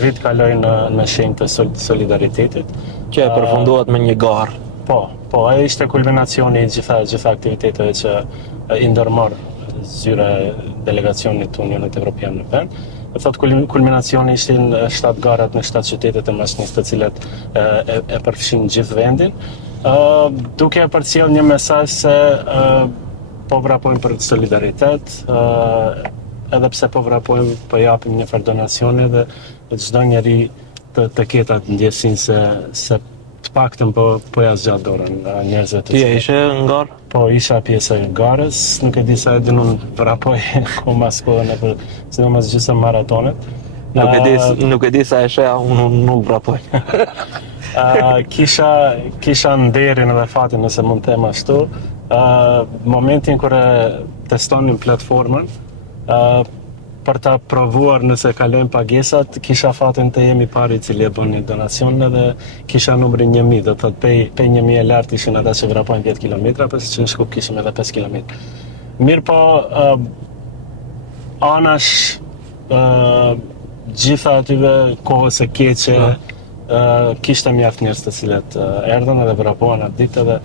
Vit kaloi në shenjë të solidaritetit. Që e përfunduat me një garë. Po, ajo ishte kulminacioni i gjitha aktiviteteve që i ndërmor zyra e delegacionit të Unionit Evropian në vend. Thot kulminacioni ishin 7 garat në 7 qytetet e Maqenisë, të cilat e përfshin gjithë vendin, duke përcjell një mesazh se po vrapojmë për solidaritet, edhe pse po vrapojmë, po japim një farë donacione dhe çdo njeri të ketë atë ndjesinë se të paktën po ja zgjat dorën njerëzve të Ti ishe në garë? Po, isha pjesë e garës, nuk e di sa e din unë vrapoj ku mas kohën e për sidomos gjysmë maratonet. Nuk e di sa e sheha, unë nuk vrapoj. Kisha nderin dhe fatin, nëse mund të them ashtu, momentin kur e testonin platformën, për ta provuar nëse kalojnë pagesat, kisha fatin të jemi pari i cili e bën një donacion dhe kisha numrin 1000, do thotë pej 1000 e lartë ishin ata që vrapojnë 10 kilometra, pasi që në Shkup kishim edhe 5 kilometra. Mirë po, anash gjitha atyve kohës e keqe, kishte mjaft njerëz të cilët erdhën edhe vrapohen atë ditë dhe